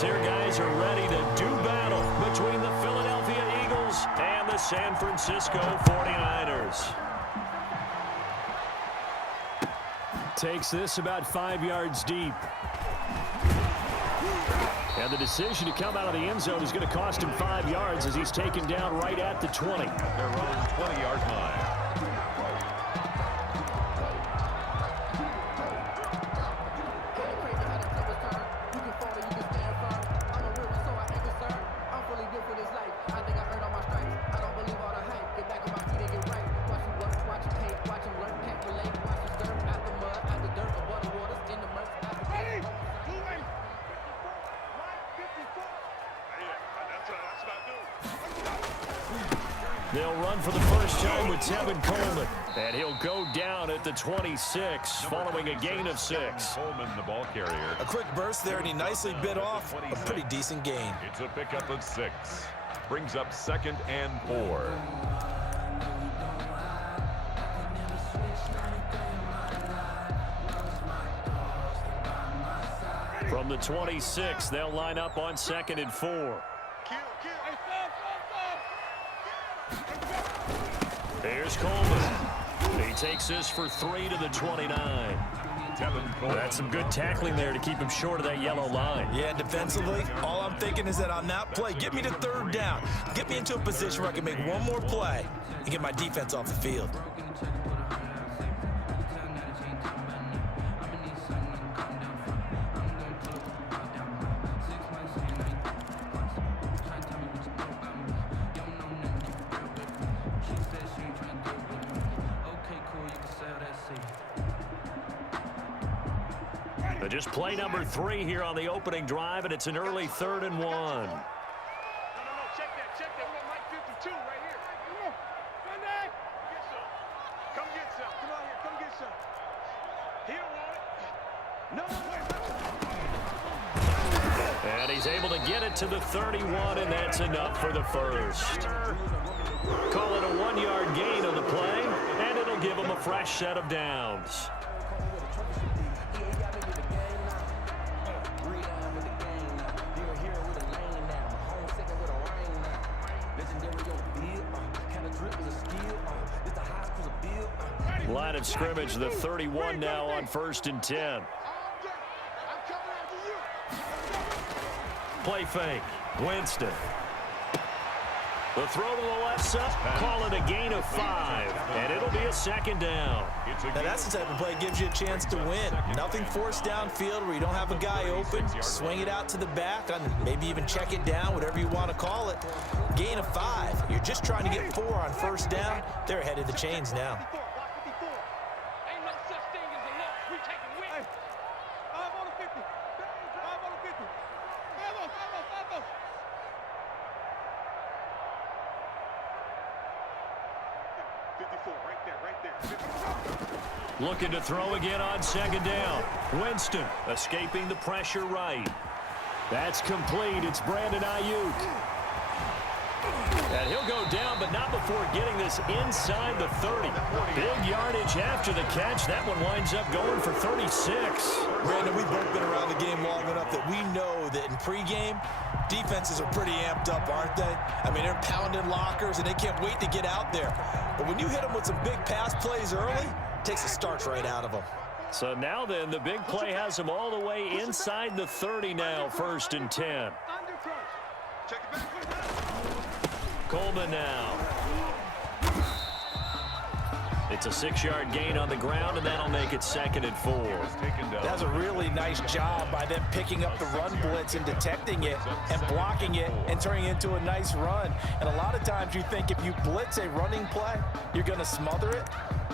These here guys are ready to do battle between the Philadelphia Eagles and the San Francisco 49ers. Takes this about 5 yards deep. And the decision to come out of the end zone is going to cost him 5 yards as he's taken down right at the 20. Their own 20-yard line. They'll run for the first time with Tevin Coleman. And he'll go down at the 26 following a gain of 6. Coleman, the ball carrier. A quick burst there, and he nicely bit off a pretty decent gain. It's a pickup of 6. Brings up 2nd and 4. From the 26, they'll line up on 2nd and 4. Here's Coleman. He takes this for 3 to the 29. That's some good tackling there to keep him short of that yellow line. Yeah, defensively, all I'm thinking is that on that play, get me to 3rd down. Get me into a position where I can make one more play and get my defense off the field. Just play number 3 here on the opening drive, and it's an early 3rd and 1. No, check that. We got Mike 52 right here. Come on. Sunday. Get some. Come get some. Come out here. Come get some. He don't want it. No. And he's able to get it to the 31, and that's enough for the first. Call it a 1-yard gain on the play, and it'll give him a fresh set of downs. Line of scrimmage, the 31 now on 1st and 10. Play fake. Winston. The throw to the left side. Call it a gain of 5. And it'll be a 2nd down. Now that's the type of play that gives you a chance to win. Nothing forced downfield where you don't have a guy open. Swing it out to the back and maybe even check it down, whatever you want to call it. Gain of 5. You're just trying to get 4 on 1st down. They're ahead of the chains now. Looking to throw again on 2nd down. Winston escaping the pressure right. That's complete. It's Brandon Ayuk. And he'll go down, but not before getting this inside the 30. Big yardage after the catch. That one winds up going for 36. Brandon, we've both been around the game long enough that we know that in pregame, defenses are pretty amped up, aren't they? I mean, they're pounding lockers, and they can't wait to get out there. But when you hit them with some big pass plays early, it takes the starch right out of them. So now then, the big play has them all the way inside the 30 now, 1st and 10. Coleman now. It's a 6-yard gain on the ground, and that'll make it 2nd and 4. That's a really nice job by them picking up the run blitz and detecting it and blocking it and turning it into a nice run. And a lot of times you think if you blitz a running play, you're going to smother it.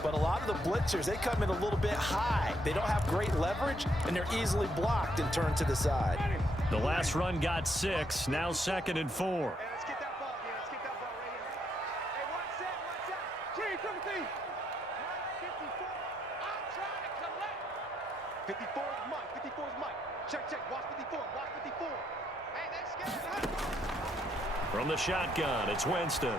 But a lot of the blitzers, they come in a little bit high. They don't have great leverage, and they're easily blocked and turned to the side. The last run got 6, now 2nd and 4. From the shotgun, it's Winston.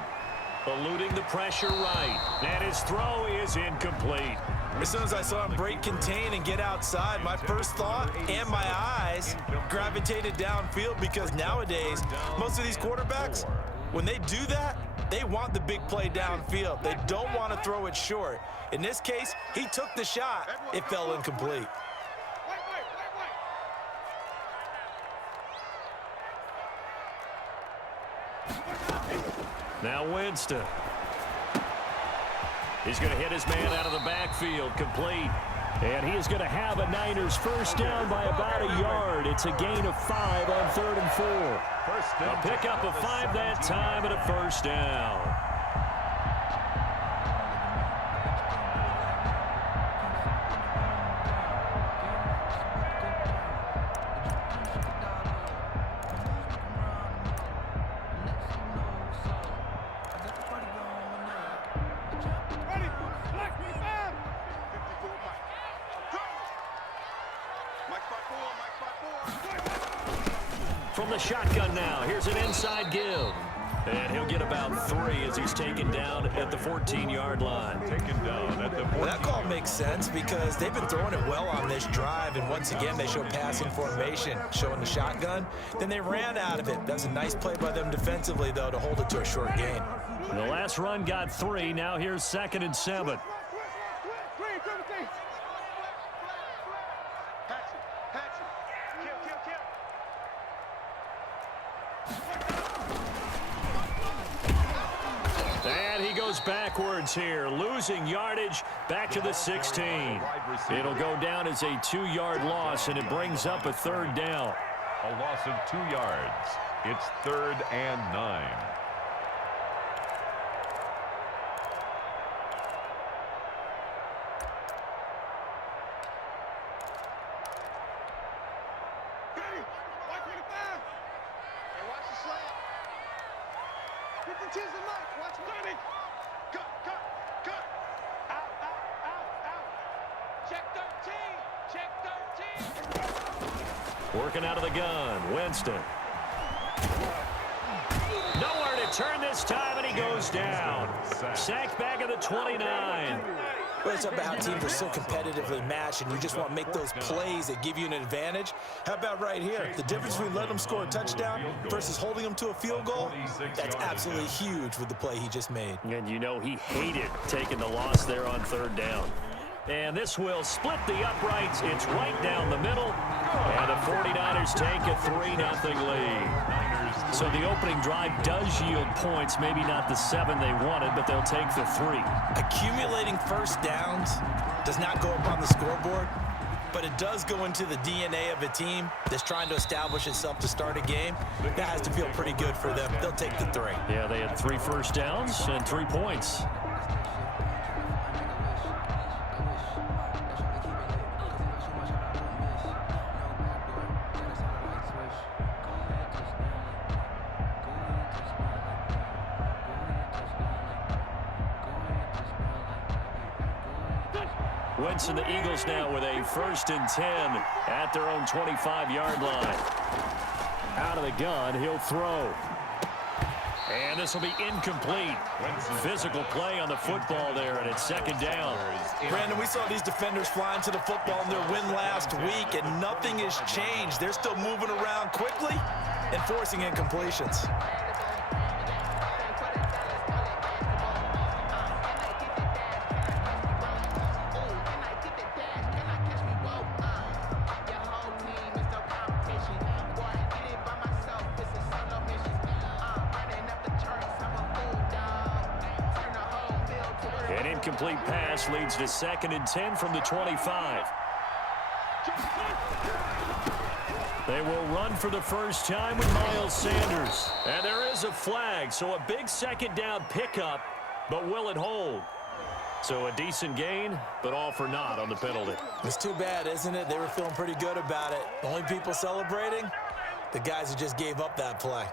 Eluding the pressure right. And his throw is incomplete. As soon as I saw him break contain and get outside, my first thought and my eyes gravitated downfield, because nowadays, most of these quarterbacks, when they do that, they want the big play downfield. They don't want to throw it short. In this case, he took the shot. It fell incomplete. Now Winston. He's going to hit his man out of the backfield, complete. And he is going to have a Niners first down by about a yard. It's a gain of 5 on 3rd and 4. A pickup of 5 that time and a first down. From the shotgun now, here's an inside give. And he'll get about 3 as he's taken down at the 14-yard line. Taken down at the 14. Well, that call makes sense because they've been throwing it well on this drive, and once again they showed passing formation, showing the shotgun. Then they ran out of it. That's a nice play by them defensively, though, to hold it to a short gain. The last run got 3. Now here's 2nd and 7. And he goes backwards here, losing yardage back to the 16. It'll go down as a 2-yard loss, and it brings up a 3rd down. A loss of 2 yards. It's 3rd and 9. Working out of the gun, Winston. Nowhere to turn this time, and he goes down. Sacked back at the 29. Well, it's about how teams are so competitively matched, and you just want to make those plays that give you an advantage. How about right here? The difference between letting them score a touchdown versus holding them to a field goal, that's absolutely huge with the play he just made. And you know he hated taking the loss there on 3rd down. And this will split the uprights. It's right down the middle. And the 49ers take a 3-0 lead. So the opening drive does yield points. Maybe not the 7 they wanted, but they'll take the 3. Accumulating first downs does not go up on the scoreboard, but it does go into the DNA of a team that's trying to establish itself to start a game. That has to feel pretty good for them. They'll take the 3. Yeah, they had 3 first downs and 3 points. Winston, the Eagles now with a 1st and 10 at their own 25-yard line. Out of the gun, he'll throw. And this will be incomplete. Physical play on the football there, and it's 2nd down. Brandon, we saw these defenders flying to the football in their win last week, and nothing has changed. They're still moving around quickly and forcing incompletions. Incomplete pass leads to 2nd and 10 from the 25. They will run for the first time with Miles Sanders. And there is a flag, so a big 2nd down pickup, but will it hold? So a decent gain, but all for naught on the penalty. It's too bad, isn't it? They were feeling pretty good about it. The only people celebrating, the guys who just gave up that play.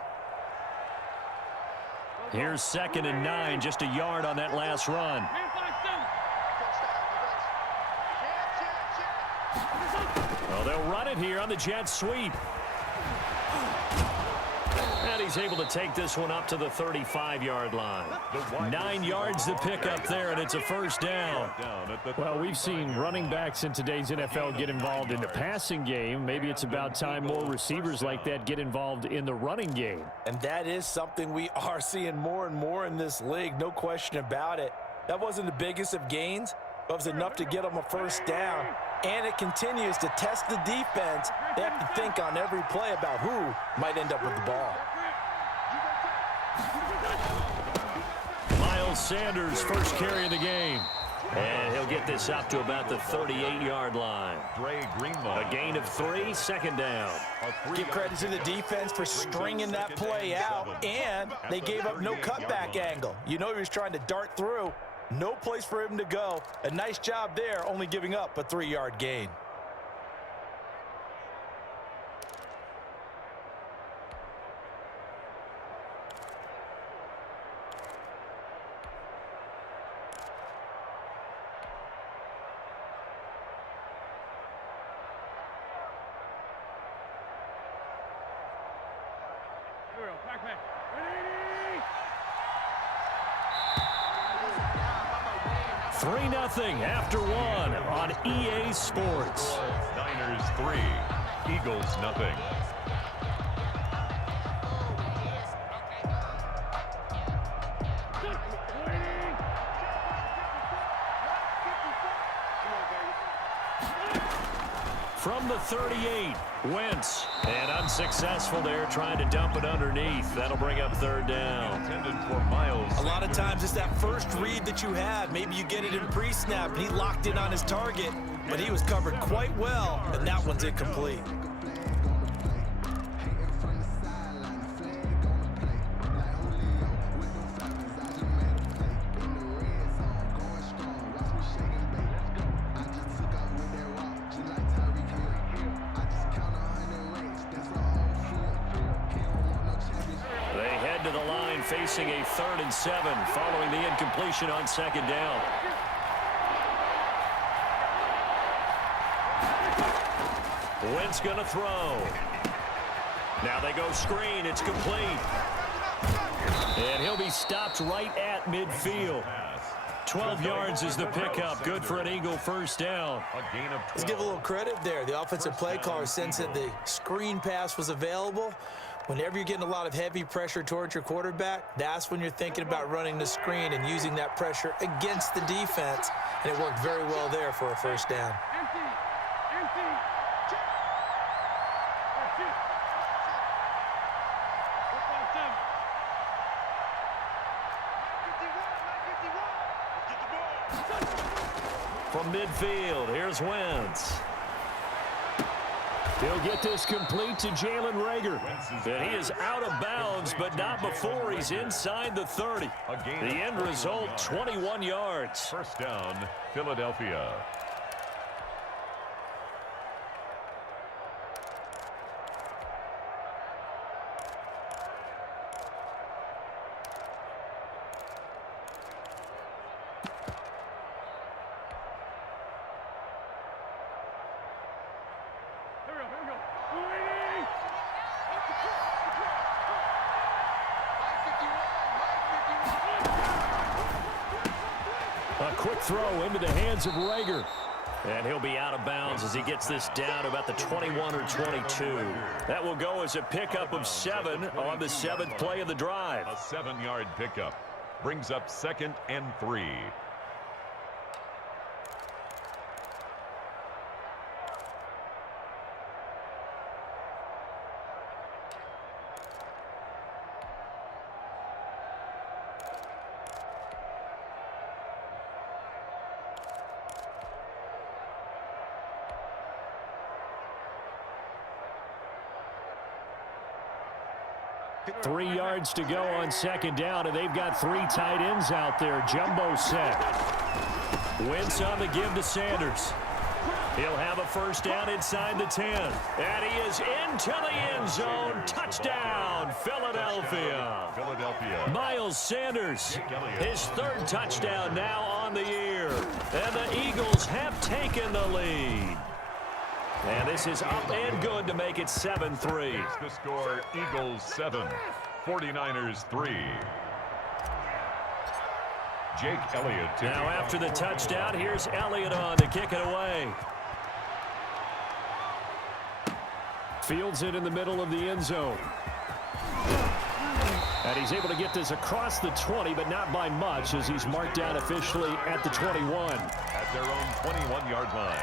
Here's 2nd and 9, just a yard on that last run. Well, they'll run it here on the jet sweep. And he's able to take this one up to the 35-yard line. 9 yards to pick up there, and it's a first down. Well, we've seen running backs in today's NFL get involved in the passing game. Maybe it's about time more receivers like that get involved in the running game. And that is something we are seeing more and more in this league, no question about it. That wasn't the biggest of gains, but it was enough to get them a first down. And it continues to test the defense. They have to think on every play about who might end up with the ball. Miles Sanders, first carry of the game. And he'll get this up to about the 38-yard line. A gain of 3, second down. Give credit to the defense for stringing that play out, and they gave up no cutback angle. You know he was trying to dart through. No place for him to go. A nice job there, only giving up a 3-yard gain. Here we go, back. 3-0 after 1 on EA Sports. Niners 3, Eagles nothing. From the 38, Wentz. And unsuccessful there, trying to dump it underneath. That'll bring up third down. Intended for Miles. A lot of times it's that first read that you have. Maybe you get it in pre-snap, and he locked in on his target, but he was covered quite well, and that one's incomplete. Facing a 3rd and 7 following the incompletion on second down. Wentz going to throw. Now they go screen. It's complete. And he'll be stopped right at midfield. 12 yards is the pickup. Good for an Eagle first down. Let's give a little credit there. The offensive play caller sensed that the screen pass was available. Whenever you're getting a lot of heavy pressure towards your quarterback, that's when you're thinking about running the screen and using that pressure against the defense. And it worked very well there for a first down. From midfield, here's Wentz. He'll get this complete to Jalen Reagor. And he is out of bounds, but not before he's inside the 30. The end result, 21 yards. First down, Philadelphia. A quick throw into the hands of Reagor. And he'll be out of bounds as he gets this down about the 21 or 22. That will go as a pickup of 7 on the 7th play of the drive. A 7-yard pickup brings up 2nd and 3. Three yards to go on second down, and they've got 3 tight ends out there. Jumbo set. Wentz on the give to Sanders. He'll have a first down inside the 10. And he is into the end zone. Touchdown, Philadelphia. Miles Sanders, his 3rd touchdown now on the year. And the Eagles have taken the lead. And this is up and good to make it 7-3. The score, Eagles 7, 49ers 3. Jake Elliott. Now after the touchdown, here's Elliott on to kick it away. Fields it in the middle of the end zone. And he's able to get this across the 20, but not by much, as he's marked down officially at the 21. At their own 21-yard line.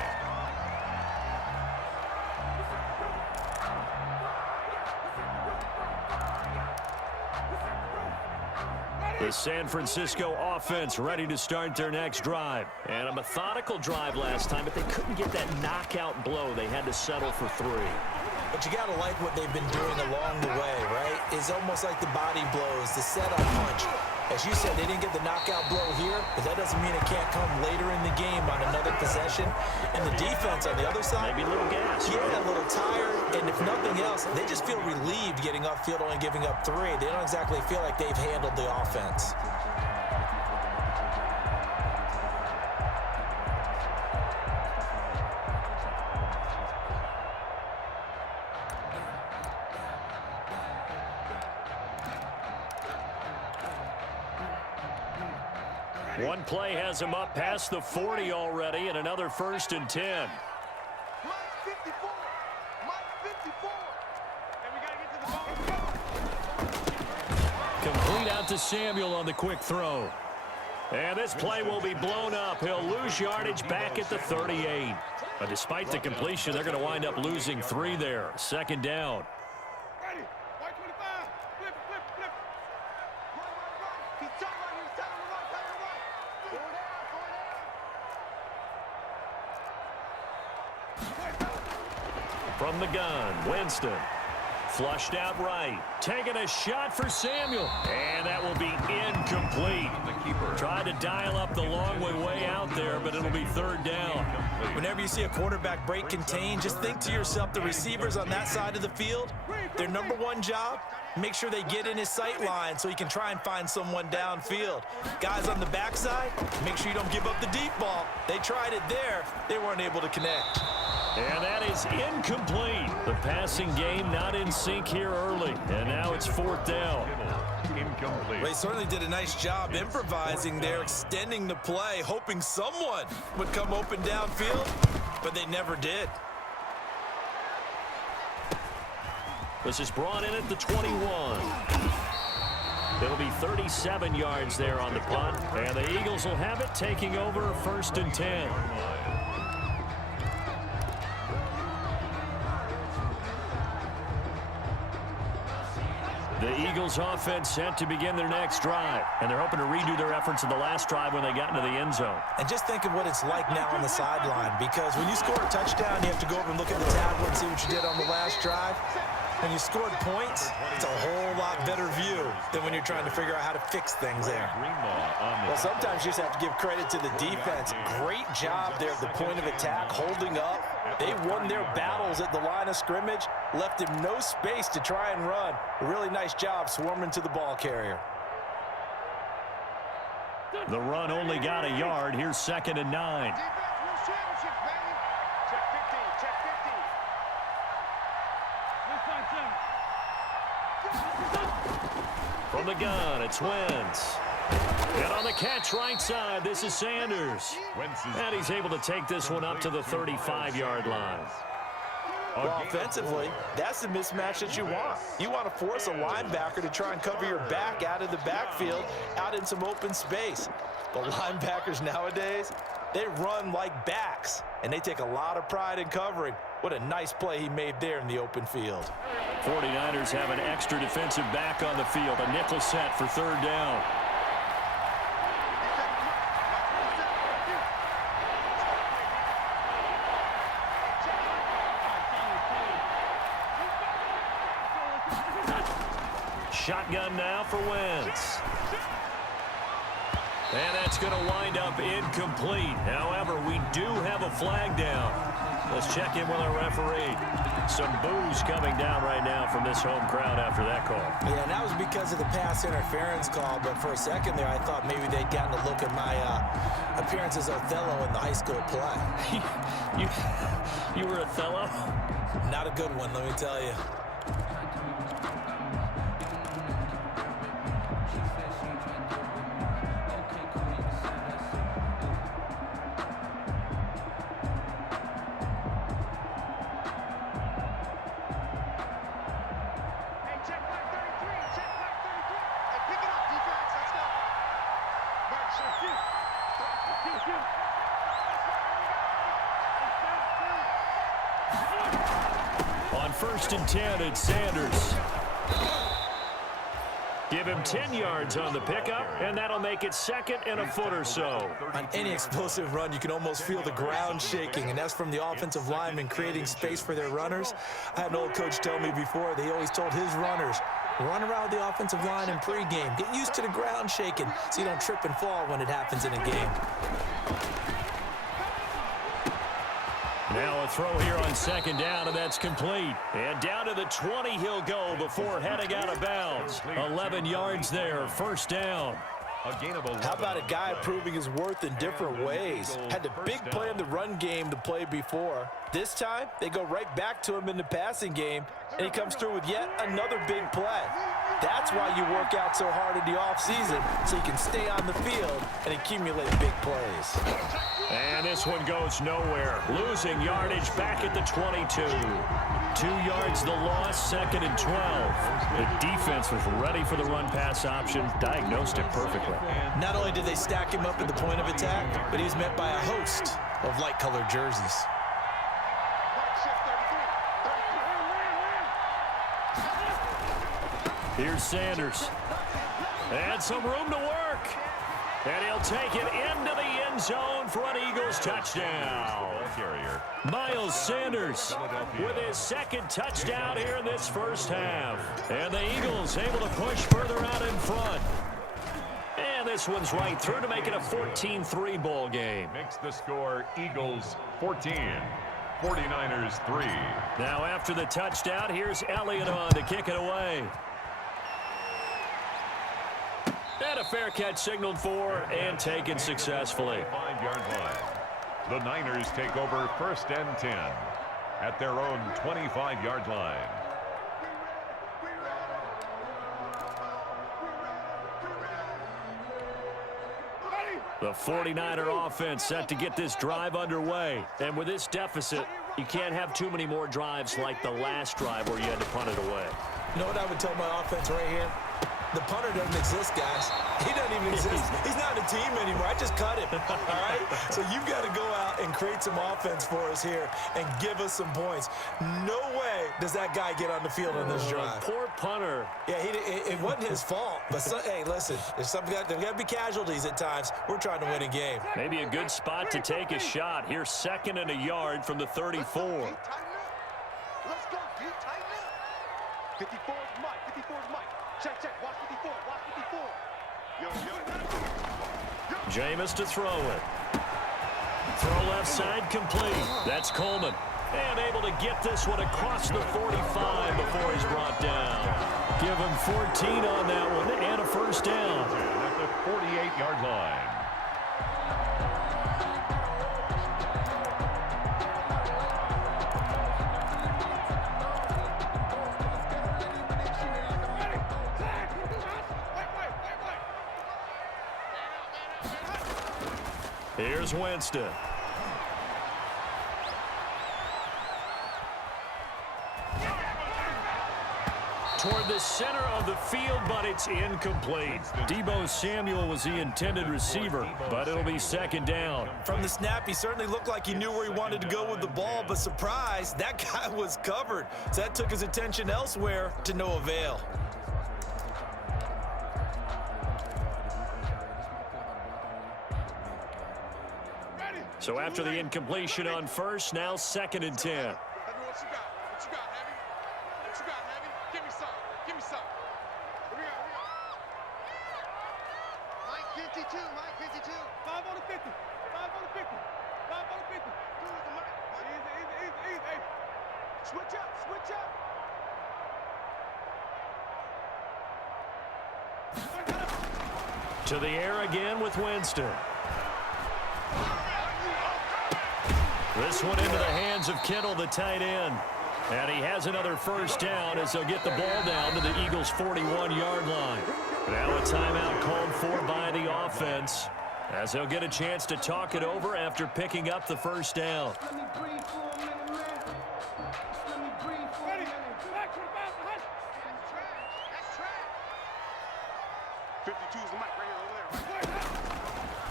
The San Francisco offense ready to start their next drive. And a methodical drive last time, but they couldn't get that knockout blow. They had to settle for 3. But you got to like what they've been doing along the way, right? It's almost like the body blows, the setup punch. As you said, they didn't get the knockout blow here, but that doesn't mean it can't come later in the game on another possession. And the defense on the other side, Maybe a little gas. yeah, a little tired. And if nothing else, they just feel relieved getting upfield, only giving up 3. They don't exactly feel like they've handled the offense. One play has him up past the 40 already, and another 1st and 10. Mike 54. Mike 54. And we got to get to the ball. Complete out to Samuel on the quick throw. And this play will be blown up. He'll lose yardage back at the 38. But despite the completion, they're going to wind up losing 3 there. 2nd down. Ready. White 25. Flip, flip, flip. Right. He's telling right. He's telling right. Telling right. Go down. From the gun, Winston. Flushed out right. Taking a shot for Samuel. And that will be incomplete. Tried to dial up the long way out there, but it'll be 3rd down. Whenever you see a quarterback break contain, just think to yourself, the receivers on that side of the field, their number one job, make sure they get in his sight line so he can try and find someone downfield. Guys on the backside, make sure you don't give up the deep ball. They tried it there. They weren't able to connect. And that is incomplete. The passing game not in sync here early. And now it's 4th down. Incomplete. They certainly did a nice job improvising there, extending the play, hoping someone would come open downfield, but they never did. This is brought in at the 21. It'll be 37 yards there on the punt. And the Eagles will have it, taking over 1st and 10. The Eagles offense set to begin their next drive, and they're hoping to redo their efforts in the last drive when they got into the end zone. And just think of what it's like now on the sideline, because when you score a touchdown, you have to go over and look at the tablet and see what you did on the last drive. When you scored points, it's a whole lot better view than when you're trying to figure out how to fix things there. Well, sometimes you just have to give credit to the defense. Great job there at the point of attack, holding up. They won their battles at the line of scrimmage, left him no space to try and run. A really nice job swarming to the ball carrier. The run only got a yard. Here's 2nd and 9. From the gun, it's Wentz. And on the catch right side, this is Sanders. And he's able to take this one up to the 35-yard line. Well, offensively, that's the mismatch that you want. You want to force a linebacker to try and cover your back out of the backfield, out in some open space. But linebackers nowadays, they run like backs, and they take a lot of pride in covering. What a nice play he made there in the open field. 49ers have an extra defensive back on the field, a nickel set for 3rd down. Shotgun now for Wentz. And that's going to wind up incomplete. However, we do have a flag down. Let's check in with our referee. Some boos coming down right now from this home crowd after that call. Yeah, and that was because of the pass interference call. But for a second there, I thought maybe they'd gotten a look at my appearance as Othello in the high school play. You were Othello? Not a good one, let me tell you. first and 10. It's Sanders. Give him 10 yards on the pickup, and that'll make it second and a foot or so. On any explosive run, you can almost feel the ground shaking, and that's from the offensive linemen creating space for their runners. I had an old coach tell me before, they always told his runners, run around the offensive line in pregame. Get used to the ground shaking so you don't trip and fall when it happens in a game. Now a throw here on second down, and that's complete. And down to the 20 he'll go before heading out of bounds. 11 yards there, first down. How about a guy proving his worth in different ways? Had the big play in the run game to play before. This time, they go right back to him in the passing game, and he comes through with yet another big play. That's why you work out so hard in the offseason, so you can stay on the field and accumulate big plays. And this one goes nowhere. Losing yardage back at the 22. 2 yards the loss, second and 12. The defense was ready for the run-pass option, diagnosed it perfectly. Not only did they stack him up at the point of attack, but he was met by a host of light-colored jerseys. Here's Sanders. And some room to work. And he'll take it into the end zone for an Eagles touchdown. Miles Sanders with his second touchdown here in this first half. And the Eagles able to push further out in front. And this one's right through to make it a 14-3 ball game. Makes the score Eagles 14, 49ers 3. Now after the touchdown, here's Elliott on to kick it away. And a fair catch signaled for and taken successfully. 5-yard line. The Niners take over first and 10 at their own 25-yard line. The 49er offense set to get this drive underway. And with this deficit, you can't have too many more drives like the last drive where you had to punt it away. You know what I would tell my offense right here? The punter doesn't exist, guys. He doesn't even exist. He's not a team anymore. I just cut him, all right? So you've got to go out and create some offense for us here and give us some points. No way does that guy get on the field on this drive. Poor punter. Yeah, it wasn't his fault. But, hey, listen, there's got to be casualties at times. We're trying to win a game. Maybe a good spot to take a shot. Here's second and a yard from the 34. Let's go, dude. Tighten up. 54 is Mike. 54 is Mike. Check. Watch 54. Watch 54. Jameis to throw it. Throw left side complete. That's Coleman. And able to get this one across the 45 before he's brought down. Give him 14 on that one and a first down. At the 48-yard line. Here's Winston. Toward the center of the field, but it's incomplete. Deebo Samuel was the intended receiver, but it'll be second down. From the snap, he certainly looked like he knew where he wanted to go with the ball, but surprise, that guy was covered. So that took his attention elsewhere to no avail. So after the incompletion on first, now second and 10. What you got? What you got, Heavy? What you got, Heavy? Give me some. Give me some. What we got? Mike 52. Mike 52. 5 on the 50. 5 on the 50. 5 on the 50. Dude, the Mike. Easy. Hey. Switch up. To the air again with Winston. This one into the hands of Kittle, the tight end. And he has another first down as they'll get the ball down to the Eagles' 41-yard line. Now a timeout called for by the offense as they'll get a chance to talk it over after picking up the first down.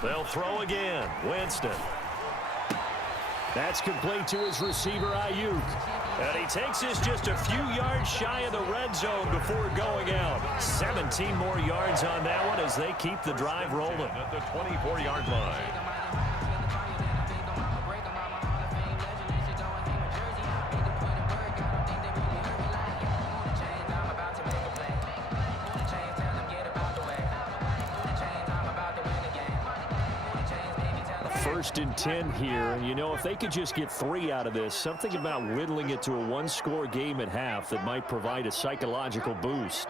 They'll throw again. Winston. That's complete to his receiver, Ayuk. And he takes this just a few yards shy of the red zone before going out. 17 more yards on that one as they keep the drive rolling. At the 24-yard line. First and 10 here, and you know, if they could just get 3 out of this, something about whittling it to a one-score game at half that might provide a psychological boost.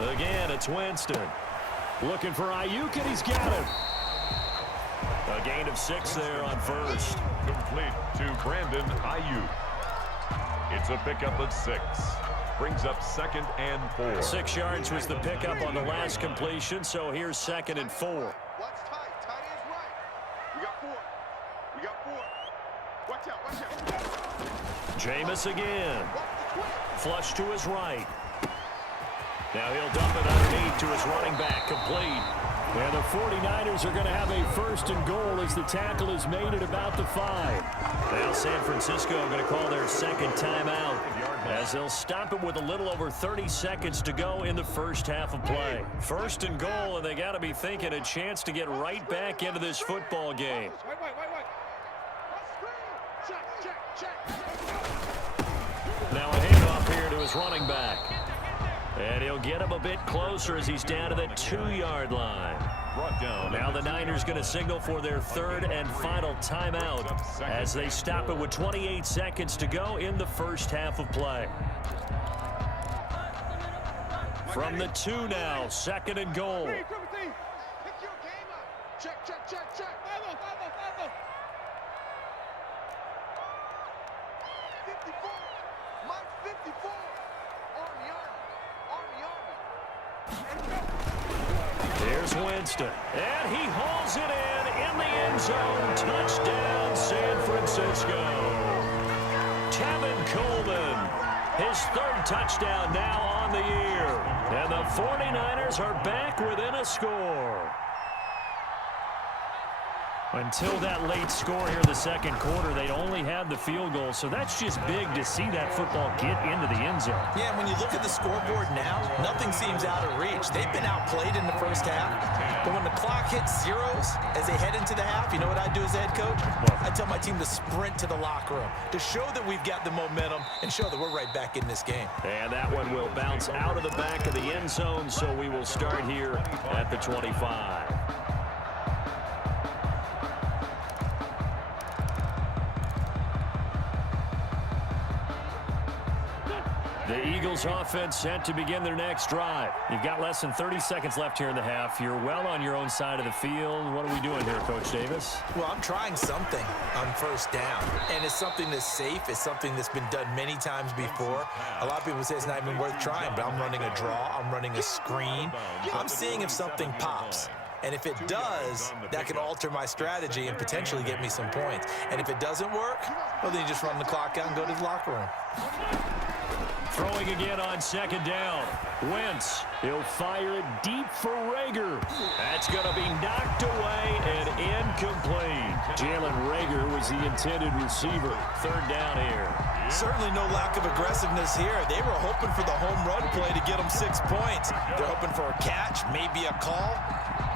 Again, it's Winston. Looking for Ayuk, and he's got it. A gain of 6 there on first. Complete to Brandon Ayuk. It's a pickup of 6. Brings up 2nd and 4. 6 yards was the pickup on the last completion, so here's 2nd and 4. Watch tight. Tight ends right. We got 4. We got 4. Watch out. Watch out. Jameis again. Flush to his right. Now he'll dump it underneath to his running back. Complete. And the 49ers are going to have a 1st and goal as the tackle is made at about the 5. Now San Francisco going to call their 2nd timeout as they'll stop it with a little over 30 seconds to go in the first half of play. 1st and goal, and they got to be thinking a chance to get right back into this football game. Now a handoff here to his running back. And he'll get him a bit closer as he's down to the 2-yard line. Now the Niners going to signal for their 3rd and final timeout as they stop it with 28 seconds to go in the first half of play. From the 2 now, 2nd and goal. Check, check, check, check. 54. Mike 54. Here's Winston, and he hauls it in the end zone. Touchdown, San Francisco. Tevin Coleman, his 3rd touchdown now on the year. And the 49ers are back within a score. Until that late score here in the 2nd quarter, they'd only had the field goal, so that's just big to see that football get into the end zone. Yeah, when you look at the scoreboard now, nothing seems out of reach. They've been outplayed in the first half, but when the clock hits zeros as they head into the half, you know what I do as a head coach? I tell my team to sprint to the locker room to show that we've got the momentum and show that we're right back in this game. And that one will bounce out of the back of the end zone, so we will start here at the 25. The Eagles offense set to begin their next drive. You've got less than 30 seconds left here in the half. You're well on your own side of the field. What are we doing here, Coach Davis? Well, I'm trying something on 1st down, and it's something that's safe. It's something that's been done many times before. A lot of people say it's not even worth trying, but I'm running a draw. I'm running a screen. I'm seeing if something pops. And if it does, that can alter my strategy and potentially get me some points. And if it doesn't work, well, then you just run the clock out and go to the locker room. Throwing again on 2nd down. Wentz, he'll fire it deep for Rager. That's going to be knocked away and incomplete. Jalen Rager was the intended receiver. 3rd down here. Certainly no lack of aggressiveness here. They were hoping for the home run play to get them 6 points. They're hoping for a catch, maybe a call,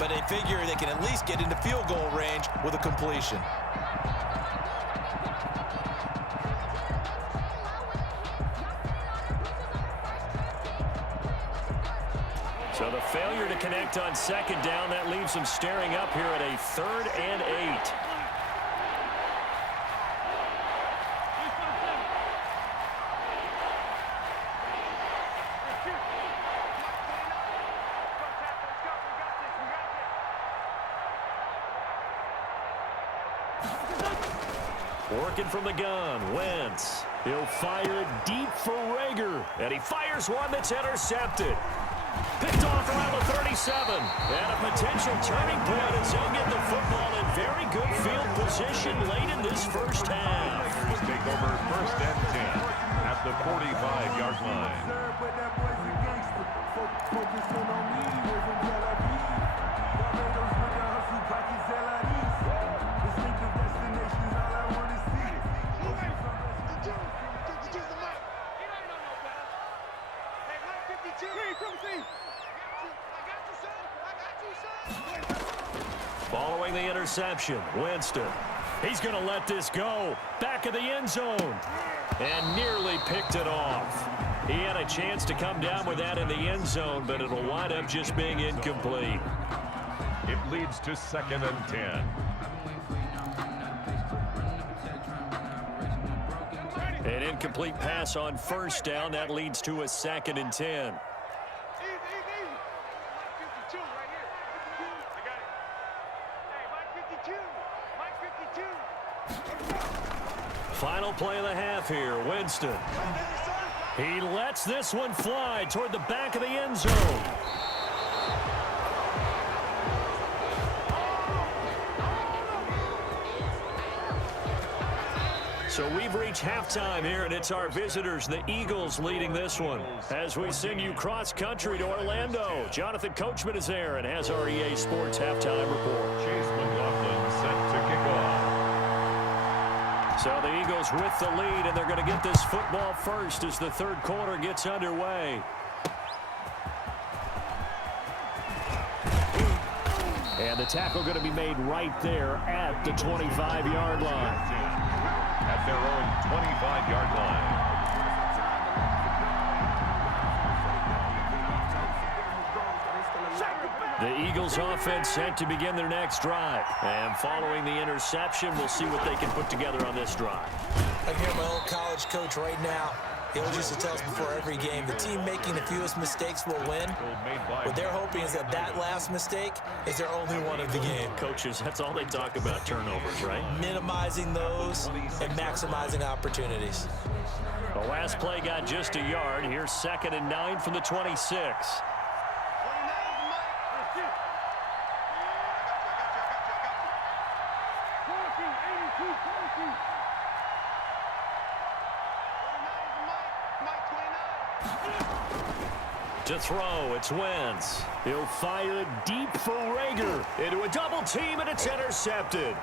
but they figure they can at least get into field goal range with a completion. So the failure to connect on 2nd down, that leaves them staring up here at a 3rd and 8. Working from the gun, Wentz. He'll fire it deep for Rager. And he fires one that's intercepted. Picked off around the 37. And a potential turning point as he'll get the football in very good field position late in this first half. Niners take over 1st and 10 at the 45-yard line. Following the interception, Winston. He's going to let this go. Back of the end zone. And nearly picked it off. He had a chance to come down with that in the end zone, but it'll wind up just being incomplete. It leads to 2nd and 10. An incomplete pass on first down. That leads to a 2nd and 10. Final play of the half here, Winston. He lets this one fly toward the back of the end zone. So we've reached halftime here, and it's our visitors, the Eagles, leading this one. As we send you cross-country to Orlando, Jonathan Coachman is there and has our EA Sports halftime report. Chase McLaughlin set to kick off. So the Eagles with the lead, and they're going to get this football first as the third quarter gets underway. And the tackle going to be made right there at the 25-yard line. At their own 25-yard line. The Eagles offense set to begin their next drive. And following the interception, we'll see what they can put together on this drive. I hear my old college coach right now. He always used to tell us before every game, the team making the fewest mistakes will win. What they're hoping is that last mistake is their only one of the game. Coaches, that's all they talk about, turnovers, right? Minimizing those and maximizing opportunities. The last play got just a yard. Here's 2nd and 9 from the 26. To throw, it's Wentz. He'll fire it deep for Rager. Into a double team, and it's intercepted.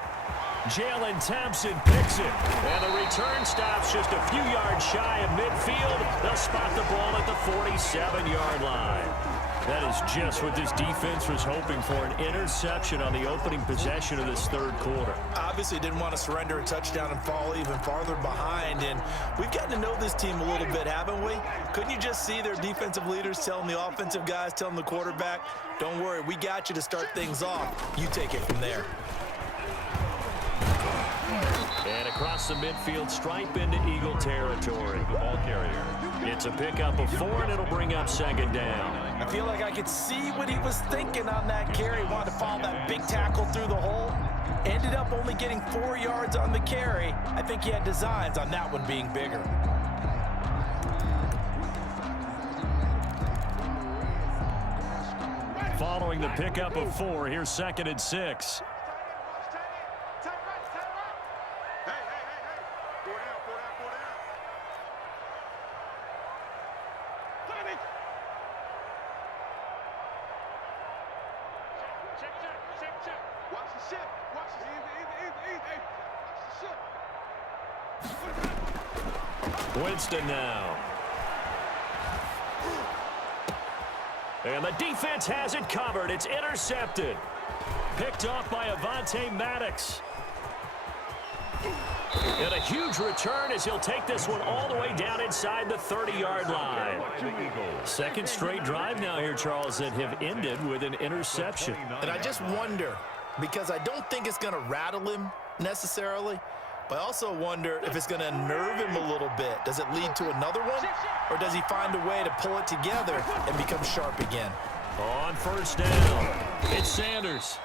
Jalen Thompson picks it. And the return stops just a few yards shy of midfield. They'll spot the ball at the 47-yard line. That is just what this defense was hoping for, an interception on the opening possession of this third quarter. Obviously didn't want to surrender a touchdown and fall even farther behind, and we've gotten to know this team a little bit, haven't we? Couldn't you just see their defensive leaders telling the offensive guys, telling the quarterback, don't worry, we got you to start things off. You take it from there. And across the midfield stripe into Eagle territory. The ball carrier. It's a pickup of 4, and it'll bring up 2nd down. I feel like I could see what he was thinking on that carry. Wanted to follow that big tackle through the hole. Ended up only getting 4 yards on the carry. I think he had designs on that one being bigger. Following the pickup of 4, here's 2nd and 6. Winston now. And the defense has it covered. It's intercepted. Picked off by Avonte Maddox. And a huge return as he'll take this one all the way down inside the 30-yard line. Second straight drive now here, Charles, that have ended with an interception. And I just wonder, because I don't think it's going to rattle him necessarily, but I also wonder if it's going to unnerve him a little bit. Does it lead to another one? Or does he find a way to pull it together and become sharp again? On first down, it's Sanders.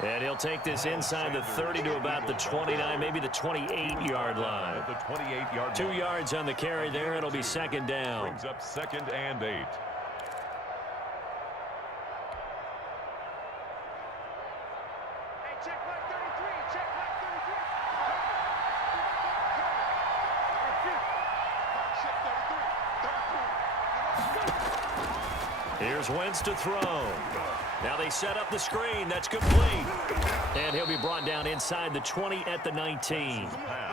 And he'll take this inside the 30 to about the 29, maybe the 28-yard line. The 28-yard 2 yards on the carry there. It'll be 2nd down. Brings up 2nd and 8. Here's Wentz to throw. Now they set up the screen. That's complete. And he'll be brought down inside the 20 at the 19.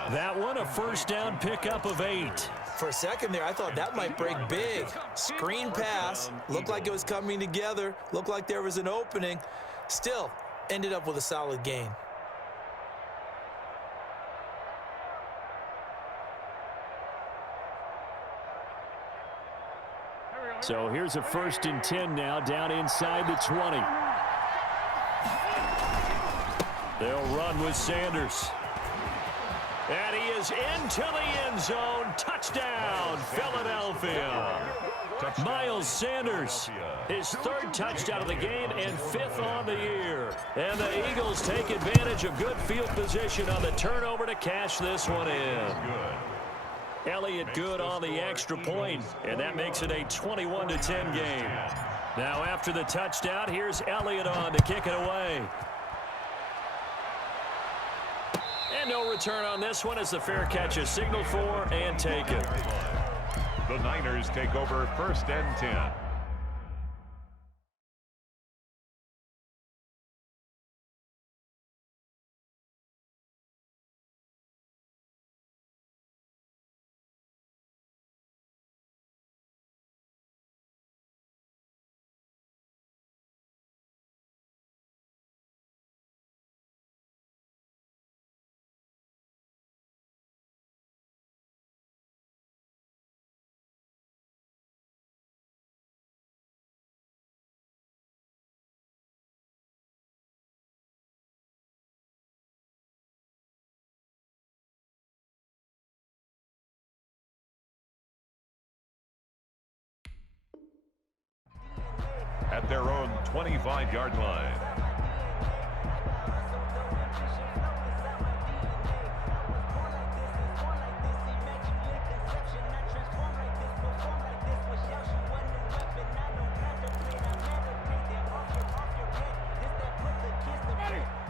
That one, a first down pickup of 8. For a second there, I thought that might break big. Screen pass. Looked like it was coming together. Looked like there was an opening. Still, ended up with a solid gain. So here's a 1st and 10 now, down inside the 20. They'll run with Sanders. And he is into the end zone. Touchdown, Philadelphia. Miles Sanders, his 3rd touchdown of the game and 5th on the year. And the Eagles take advantage of good field position on the turnover to cash this one in. Elliott good on the extra point, and that makes it a 21-10 game. Now after the touchdown, here's Elliott on to kick it away. And no return on this one as the fair catch is signaled for and taken. The Niners take over 1st and 10. At their own 25-yard line.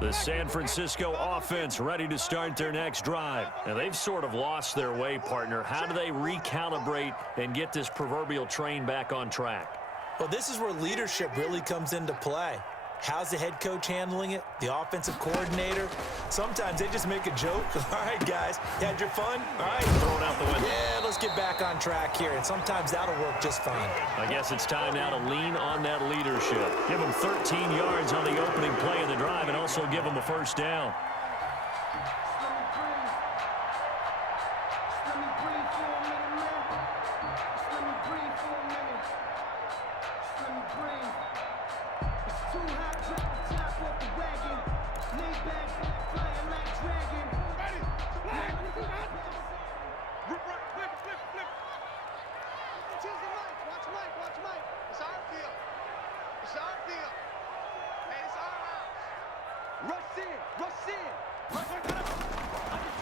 The San Francisco offense ready to start their next drive. And they've sort of lost their way, partner. How do they recalibrate and get this proverbial train back on track? Well, this is where leadership really comes into play. How's the head coach handling it? The offensive coordinator? Sometimes they just make a joke. All right, guys, you had your fun? All right. Throw it out the window. Yeah, let's get back on track here. And sometimes that'll work just fine. I guess it's time now to lean on that leadership. Give them 13 yards on the opening play of the drive and also give them a 1st down.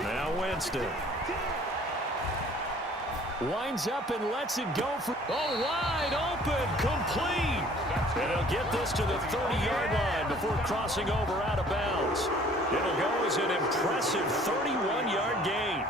Now Winston winds up and lets it go for wide open, complete. And he'll get this to the 30-yard line before crossing over out of bounds. It'll go as an impressive 31-yard gain.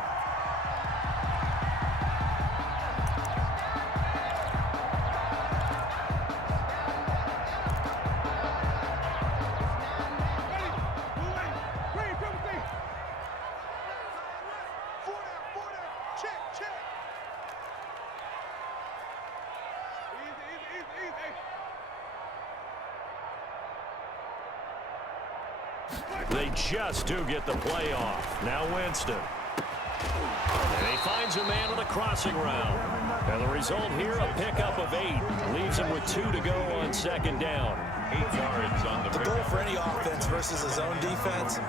They just do get the play off. Now Winston. And he finds a man on the crossing route. And the result here, a pickup of 8. Leaves him with 2 to go on 2nd down. 8 yards on the The goal for any offense versus a zone defense,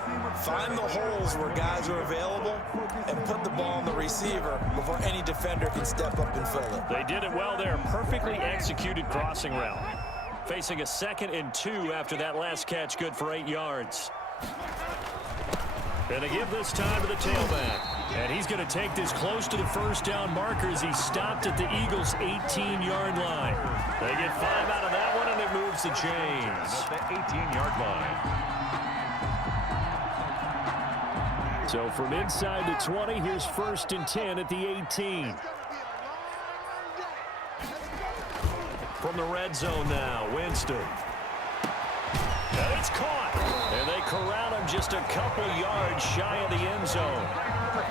find the holes where guys are available and put the ball on the receiver before any defender can step up and fill it. They did it well there. Perfectly executed crossing route. Facing a 2nd and 2 after that last catch, good for 8 yards. And they give this time to the tailback. And he's going to take this close to the 1st down marker as he stopped at the Eagles' 18-yard line. They get 5 out of that one, and it moves the chains. At the 18-yard line. So from inside the 20, here's 1st and 10 at the 18. From the red zone now, Winston. And it's caught. And they corral him just a couple yards shy of the end zone.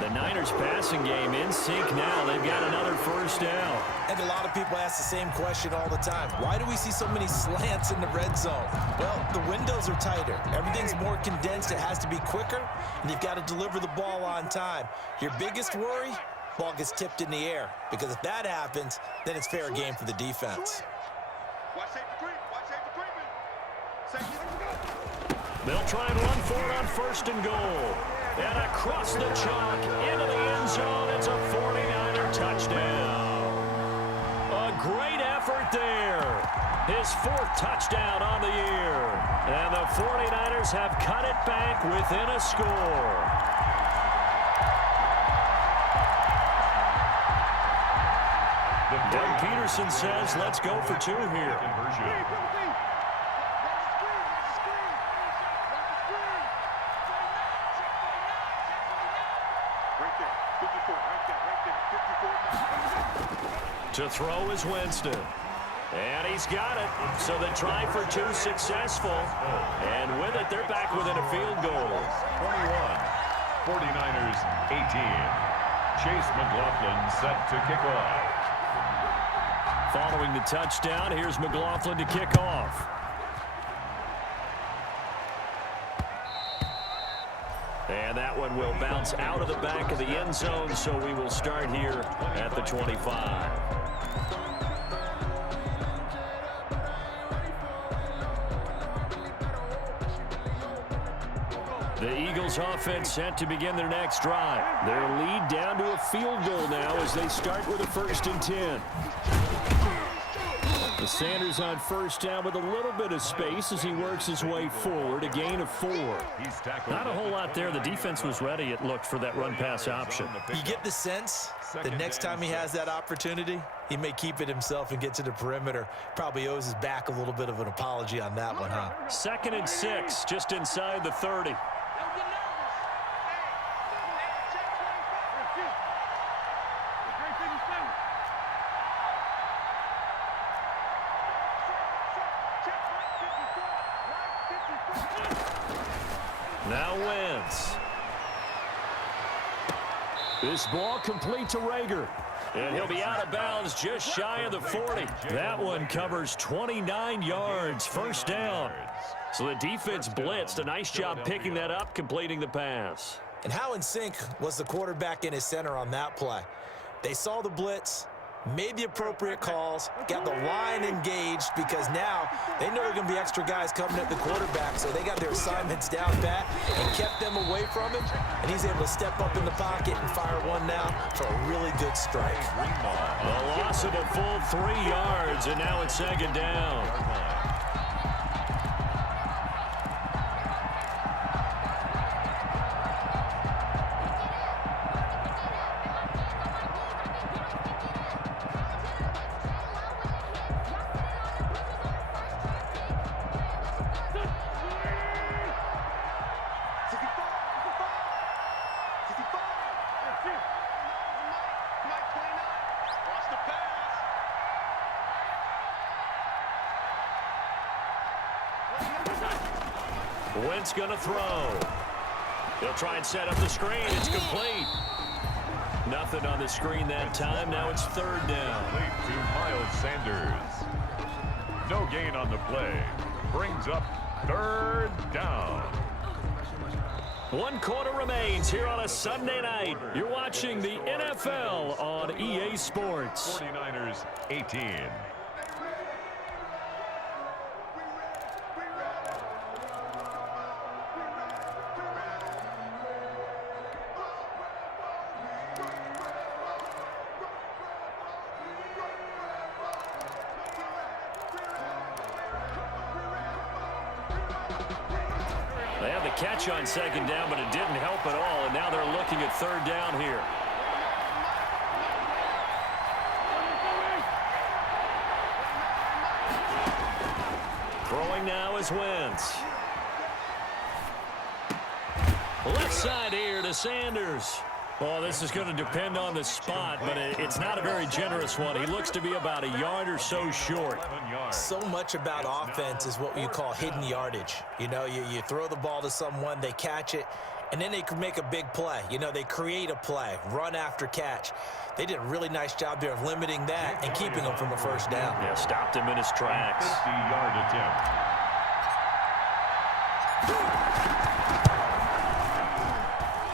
The Niners passing game in sync now. They've got another first down. And a lot of people ask the same question all the time. Why do we see so many slants in the red zone? Well, the windows are tighter. Everything's more condensed. It has to be quicker, and you've got to deliver the ball on time. Your biggest worry? Ball gets tipped in the air. Because if that happens, then it's fair game for the defense. They'll try and run for it on first and goal. And across the chalk into the end zone. It's a 49er touchdown. A great effort there. His fourth touchdown on the year. And the 49ers have cut it back within a score. Doug Peterson says, let's go for two here. To throw is Winston. And he's got it. So the try for two successful. And with it, they're back within a field goal. 21. 49ers 18. Chase McLaughlin set to kick off. Following the touchdown, here's McLaughlin to kick off. And that one will bounce out of the back of the end zone, so we will start here at the 25. The Eagles offense set to begin their next drive. Their lead down to a field goal now as they start with a 1st and 10. The Sanders on first down with a little bit of space as he works his way forward. A gain of 4. Not a whole lot there. The defense was ready, it looked, for that run-pass option. You get the sense that next time he has that opportunity, he may keep it himself and get to the perimeter. Probably owes his back a little bit of an apology on that one, huh? 2nd and 6, just inside the 30. Now Wentz. This ball complete to Rager. And he'll be out of bounds just shy of the 40. That one covers 29 yards. First down. So the defense blitzed. A nice job picking that up, completing the pass. And how in sync was the quarterback in his center on that play? They saw the blitz, made the appropriate calls, got the line engaged because now they know there are going to be extra guys coming at the quarterback, so they got their assignments down pat and kept them away from him, and he's able to step up in the pocket and fire one now for a really good strike. A loss of a full 3 yards, and now it's 2nd down. Wentz going to throw. He'll try and set up the screen. It's complete. Nothing on the screen that time. Now it's 3rd down. To Miles Sanders. No gain on the play. Brings up 3rd down. 1 quarter remains here on a Sunday night. You're watching the NFL on EA Sports. 49ers 18. They have the catch on 2nd down, but it didn't help at all, and now they're looking at 3rd down here. Throwing now is Wentz. Left side here to Sanders. Well, this is going to depend on the spot, but it's not a very generous one. He looks to be about a yard or so short. So much about offense is what you call hidden yardage. You know, you throw the ball to someone, they catch it, and then they can make a big play. You know, they create a play, run after catch. They did a really nice job there of limiting that and keeping him from a first down. Yeah, stopped him in his tracks. 50-yard attempt.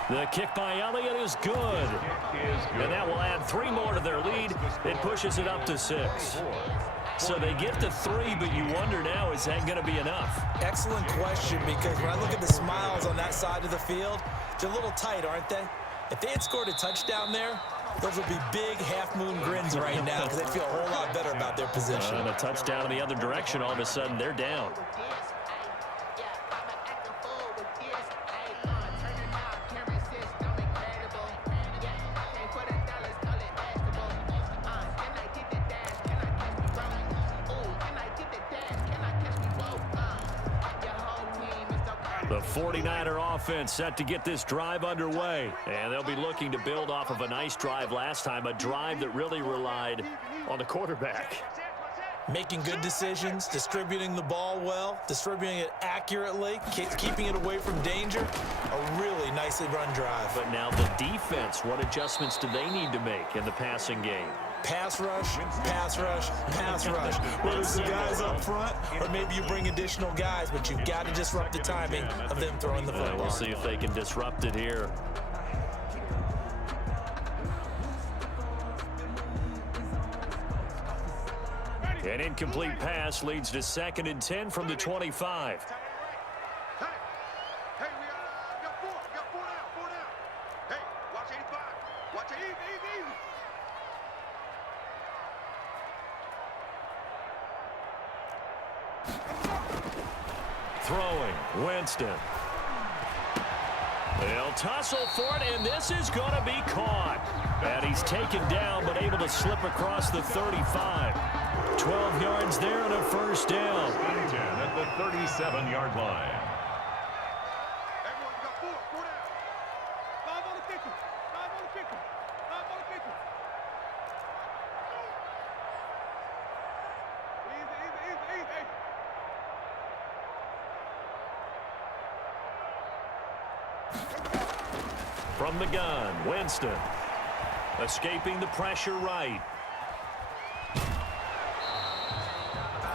The kick by Elliott is good. And that will add 3 more to their lead. It pushes it up to 6. So they get to 3, but you wonder now, is that going to be enough? Excellent question, because when I look at the smiles on that side of the field, they're a little tight, aren't they? If they had scored a touchdown there, those would be big half-moon grins right now because they'd feel a whole lot better about their position. And a touchdown in the other direction, all of a sudden they're down. The 49er offense set to get this drive underway. And they'll be looking to build off of a nice drive last time, a drive that really relied on the quarterback. Making good decisions, distributing the ball well, distributing it accurately, keeping it away from danger. A really nicely run drive. But now the defense, what adjustments do they need to make in the passing game? Pass rush, pass rush, pass rush. Whether it's the guys up front or maybe you bring additional guys, but you've got to disrupt the timing of them throwing the football. We'll see if they can disrupt it here. An incomplete pass leads to 2nd and 10 from the 25. Hey, we got 4 down. Hey, watch 85. Watch it easy. Throwing, Winston. They'll tussle for it, and this is going to be caught. And he's taken down, but able to slip across the 35. 12 yards there and a first down. 10 at the 37-yard line. Everyone got 4 down. 5 on the kicker. 5 on the kicker. 5 on the kicker. Easy. From the gun, Winston. Escaping the pressure right.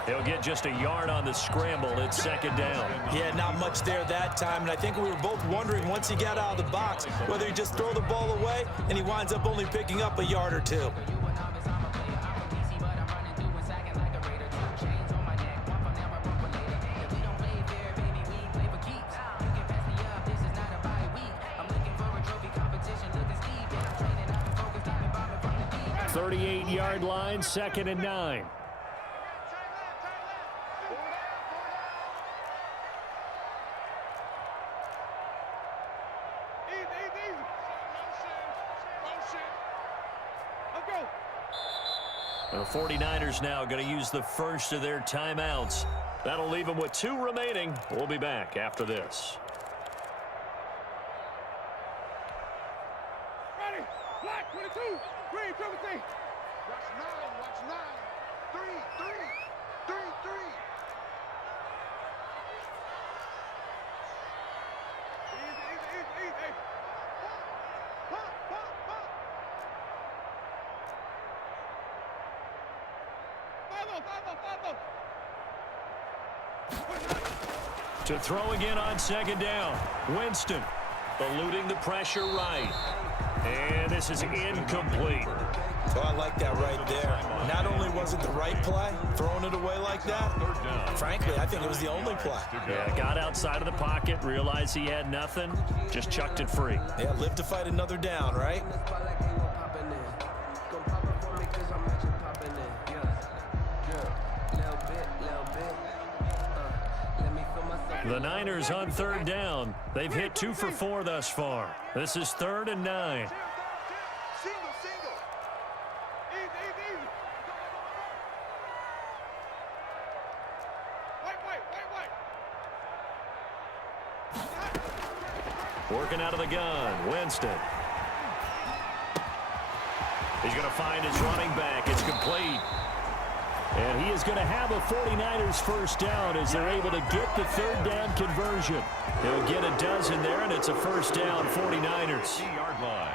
He'll get just a yard on the scramble. It's 2nd down. Yeah, not much there that time, and I think we were both wondering once he got out of the box whether he just throw the ball away, and he winds up only picking up a yard or 2. Yard line, 2nd and 9. Let's go. The 49ers now going to use the first of their timeouts. That'll leave them with 2 remaining. We'll be back after this. Ready. Black 22. Green 17. Watch 9. 3. Easy. Pop. Follow. To throw again on 2nd down. Winston eluding the pressure right. And this is incomplete. So I like that right there. Not only was it the right play, throwing it away like that, frankly, I think it was the only play. Yeah, got outside of the pocket, realized he had nothing, just chucked it free. Yeah, live to fight another down, right? The Niners on 3rd down. They've hit 2 for 4 thus far. This is 3rd and 9. Single. Easy. White. Working out of the gun, Winston. He's going to find his running back. It's complete. And he is going to have a 49ers first down as they're able to get the third down conversion. He'll get a dozen there, and it's a first down, 49ers. 3-yard line.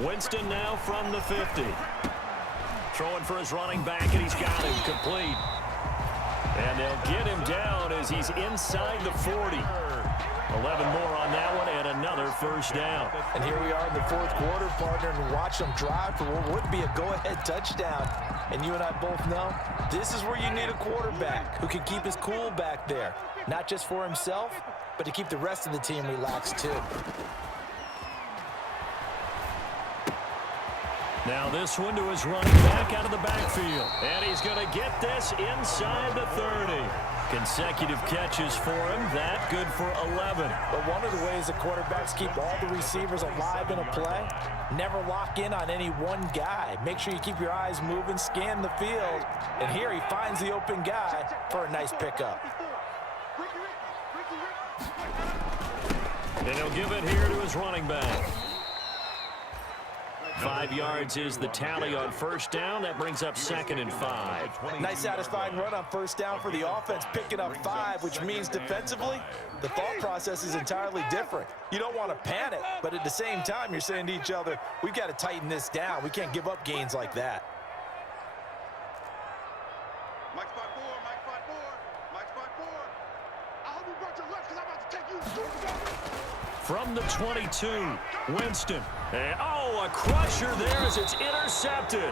Winston now from the 50. Throwing for his running back, and he's got him complete. And they'll get him down as he's inside the 40. 11 more on that one, and another first down. And here we are in the fourth quarter, partner, and watch them drive for what would be a go-ahead touchdown. And you and I both know this is where you need a quarterback who can keep his cool back there. Not just for himself, but to keep the rest of the team relaxed too. Now this one to his running back out of the backfield. And he's going to get this inside the 30. Consecutive catches for him. That good for 11. But one of the ways the quarterbacks keep all the receivers alive in a play, never lock in on any one guy. Make sure you keep your eyes moving, scan the field. And here he finds the open guy for a nice pickup. And he'll give it here to his running back. 5 yards is the tally on first down. That brings up 2nd and 5. Nice satisfying run on first down for the offense, picking up 5, which means defensively, the thought process is entirely different. You don't want to panic, but at the same time, you're saying to each other, we've got to tighten this down. We can't give up gains like that. Mike spot 4, Mike spot 4, Mike spot 4. I hope you brought your left because I'm about to take you. From the 22, Winston. And, a crusher there as it's intercepted.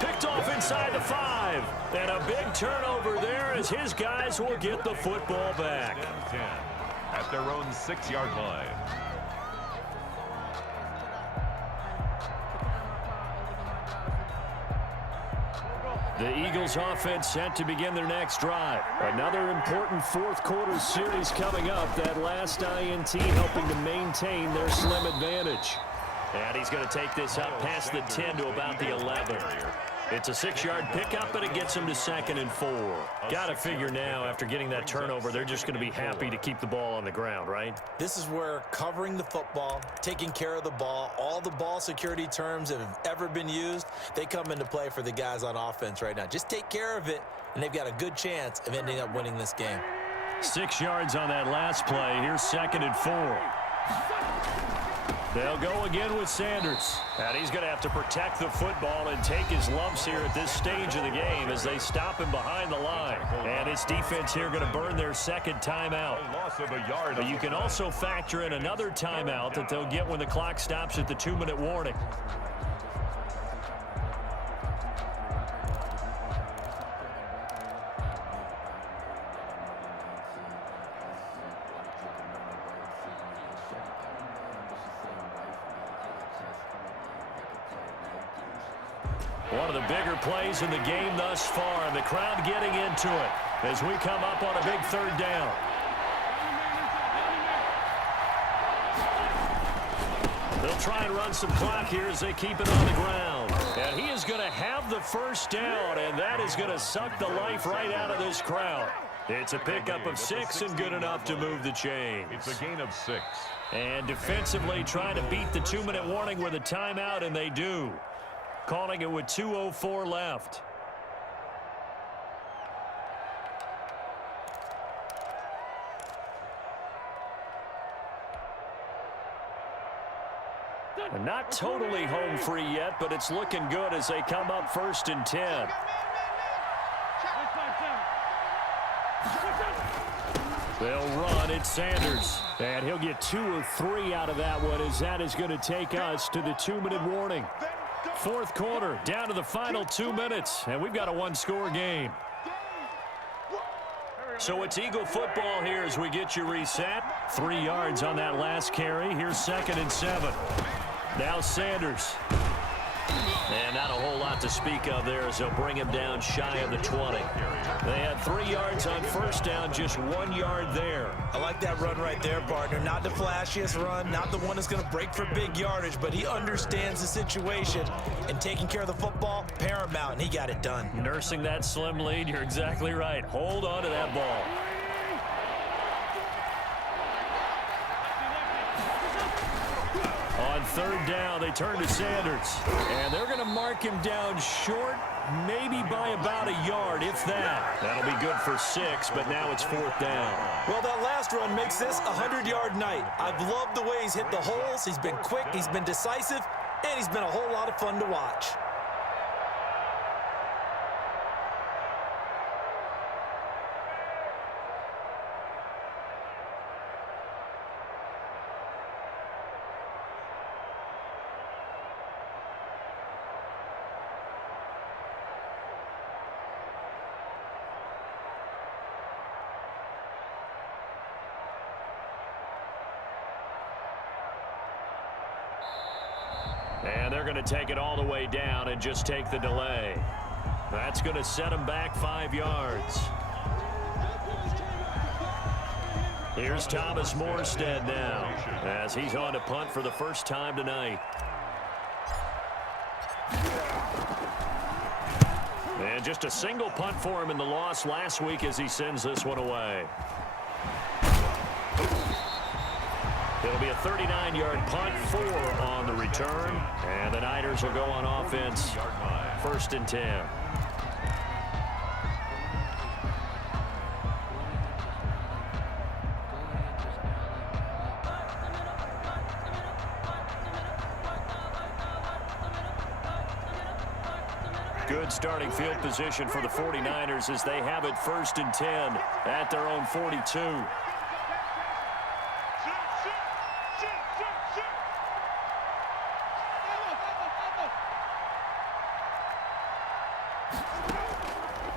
Picked off inside the 5. And a big turnover there as his guys will get the football back. 10 at their own 6-yard line. The Eagles offense set to begin their next drive. Another important fourth quarter series coming up. That last INT helping to maintain their slim advantage. And he's going to take this up past the 10 to about the 11. It's a 6-yard pickup, and it gets him to 2nd and 4. Got to figure now, after getting that turnover, they're just going to be happy to keep the ball on the ground, right? This is where covering the football, taking care of the ball, all the ball security terms that have ever been used, they come into play for the guys on offense right now. Just take care of it, and they've got a good chance of ending up winning this game. 6 yards on that last play. Here's 2nd and 4. They'll go again with Sanders. And he's going to have to protect the football and take his lumps here at this stage of the game as they stop him behind the line. And his defense here going to burn their second timeout. But you can also factor in another timeout that they'll get when the clock stops at the 2-minute warning. One of the bigger plays in the game thus far, and the crowd getting into it as we come up on a big third down. They'll try and run some clock here as they keep it on the ground. And he is going to have the first down, and that is going to suck the life right out of this crowd. It's a pickup of 6 and good enough to move the chains. It's a gain of 6. And defensively trying to beat the 2-minute warning with a timeout, and they do. Calling it with 2:04 left. And not totally home free yet, but it's looking good as they come up 1st and 10. They'll run. It's Sanders. And he'll get 2 or 3 out of that one as that is going to take us to the 2-minute warning. Fourth quarter, down to the final 2 minutes, and we've got a 1-score game. So it's Eagle football here as we get you reset. 3 yards on that last carry. Here's 2nd and 7. Now Sanders. And not a whole lot to speak of there as they'll bring him down shy of the 20. They had 3 yards on first down, just 1 yard there. I like that run right there, partner. Not the flashiest run, not the one that's going to break for big yardage, but he understands the situation, and taking care of the football, paramount, and he got it done. Nursing that slim lead, you're exactly right. Hold on to that ball. On third down, they turn to Sanders. And they're going to mark him down short, maybe by about a yard, if that. That'll be good for 6, but now it's 4th down. Well, that last run makes this a 100-yard night. I've loved the way he's hit the holes. He's been quick, he's been decisive, and he's been a whole lot of fun to watch. And they're going to take it all the way down and just take the delay. That's going to set them back 5 yards. Here's Thomas Morstead now as he's on to punt for the first time tonight. And just a single punt for him in the loss last week as he sends this one away. It'll be a 39-yard punt, 4 on the return. And the Niners will go on offense, 1st and 10. Good starting field position for the 49ers as they have it 1st and 10 at their own 42.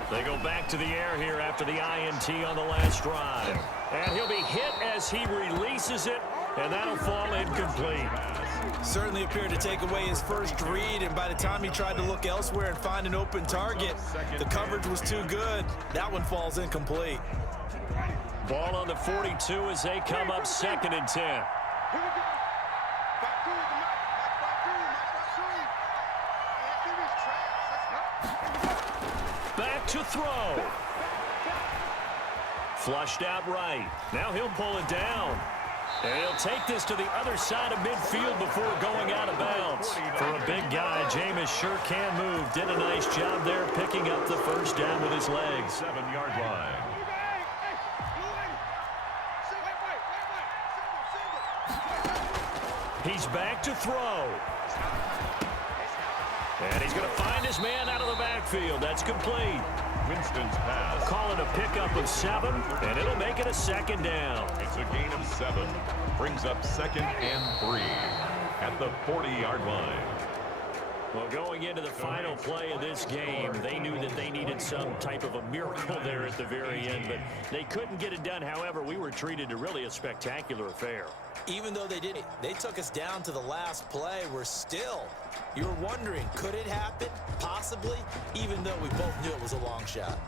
They go back to the air here after the INT on the last drive. And he'll be hit as he releases it, and that'll fall incomplete. Certainly appeared to take away his first read, and by the time he tried to look elsewhere and find an open target, the coverage was too good. That one falls incomplete. Ball on the 42 as they come up 2nd and 10. Back to throw. Flushed out right. Now he'll pull it down. And he'll take this to the other side of midfield before going out of bounds. For a big guy, Jameis sure can move. Did a nice job there picking up the first down with his legs. 7-yard line. He's back to throw. And he's going to find his man out of the backfield. That's complete. Winston's pass. Call it a pickup of 7, and it'll make it a 2nd down. It's a gain of 7. Brings up 2nd and 3 at the 40-yard line. Well, going into the final play of this game, they knew that they needed some type of a miracle there at the very end, but they couldn't get it done. However, we were treated to really a spectacular affair. Even though they didn't, they took us down to the last play. You're wondering, could it happen? Possibly, even though we both knew it was a long shot.